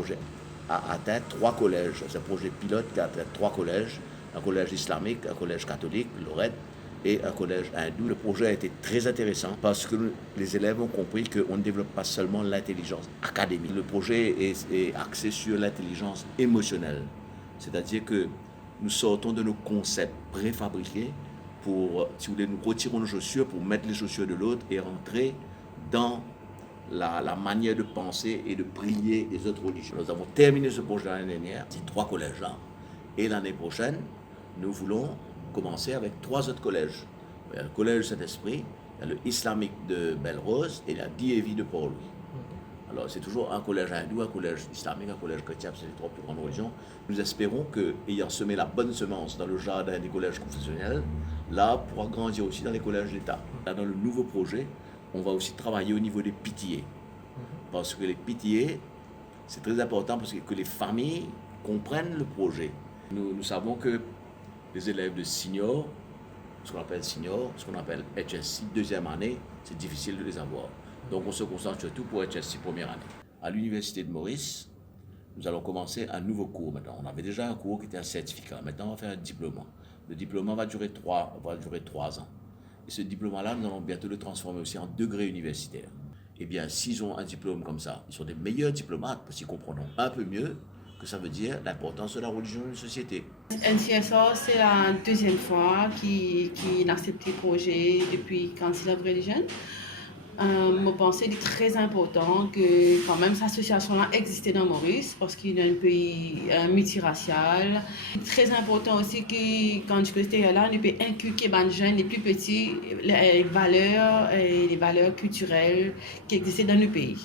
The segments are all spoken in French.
projet a atteint 3 collèges. C'est un projet pilote qui a atteint 3 collèges, un collège islamique, un collège catholique, Lorette, et un collège hindou. Le projet a été très intéressant parce que les élèves ont compris qu'on ne développe pas seulement l'intelligence académique. Le projet est axé sur l'intelligence émotionnelle, c'est-à-dire que nous sortons de nos concepts préfabriqués pour, si vous voulez, nous retirons nos chaussures pour mettre les chaussures de l'autre et rentrer dans la manière de penser et de prier des autres religions. Nous avons terminé ce projet l'année dernière, ces 3 collèges-là, et l'année prochaine, nous voulons commencer avec 3 autres collèges. Il y a le collège Saint-Esprit, il y a le islamique de Belle-Rose et la DIEVI de Port-Louis. Alors c'est toujours un collège hindou, un collège islamique, un collège chrétien, c'est les 3 plus grandes religions. Nous espérons que, ayant semé la bonne semence dans le jardin des collèges confessionnels, là pourra grandir aussi dans les collèges d'État. Là, dans le nouveau projet, on va aussi travailler au niveau des PTA. Parce que les PTA, c'est très important parce que les familles comprennent le projet. Nous savons que les élèves de senior, ce qu'on appelle senior, ce qu'on appelle HSC, deuxième année, c'est difficile de les avoir. Donc on se concentre surtout pour HSC première année. À l'université de Maurice, nous allons commencer un nouveau cours maintenant. On avait déjà un cours qui était un certificat. Maintenant, on va faire un diplôme. Le diplôme va durer 3 ans. Et ce diplôme-là, nous allons bientôt le transformer aussi en degré universitaire. Eh bien, s'ils ont un diplôme comme ça, ils sont des meilleurs diplomates parce qu'ils comprendront un peu mieux que ça veut dire l'importance de la religion dans une société. NCSA, c'est la deuxième fois qu'il accepte le projet depuis Council of Religion. Je pense que c'est très important que quand même cette association-là existe dans Maurice parce qu'il est un pays multiracial. C'est très important aussi que quand je suis là, on peut inculquer les jeunes les plus petits les valeurs culturelles qui existent dans le pays.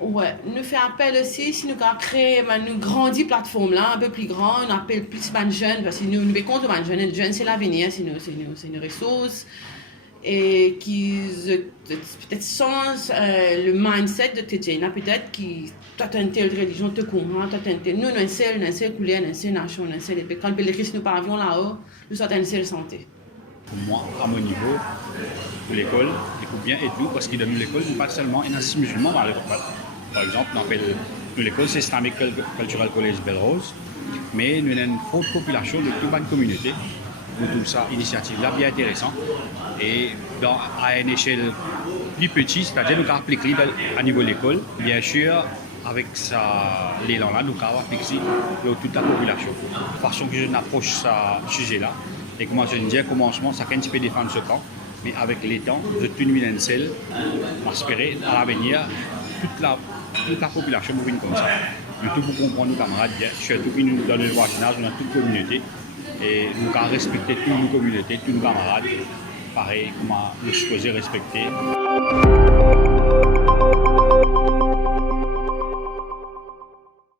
Ouais, nous fait appel aussi si nous créer une grande plateforme là, un peu plus grande, on appelle plus les jeunes parce que nous comptons les jeunes. Les jeunes c'est l'avenir, c'est une ressource. Et qui peut-être change le mindset de tes jeunes, peut-être qui toi une telle religion te comprend, toi une telle nous une seule couleur, une seule nation, une seule épée. Quand les risques nous parvions là-haut, nous sommes une seule santé. Pour moi, à mon niveau, de l'école, il faut bien être nous parce que dans l'école, pas seulement un assis musulman dans l'école. Par exemple, l'école c'est Islamic Cultural College Belle-Rose, mais nous avons une forte population de toute une communauté. Pour tout ça, initiative là bien intéressante et à une échelle plus petite, c'est-à-dire nous avons appliqué à niveau de l'école, bien sûr avec l'élan là, nous avons appliqué pour toute la population. De façon que je n'approche ce sujet-là et comment je dis, commencement, ça peut un petit peu défendre ce camp, mais avec les temps, je suis une seule, m'espérer à l'avenir toute la population pour une comme ça. Mais tout pour comprendre nos camarades, surtout nous dans le voisinage, dans toute communauté. Et nous avons respecté toutes nos communautés, tous nos camarades, pareil, comment nous supposons respecter.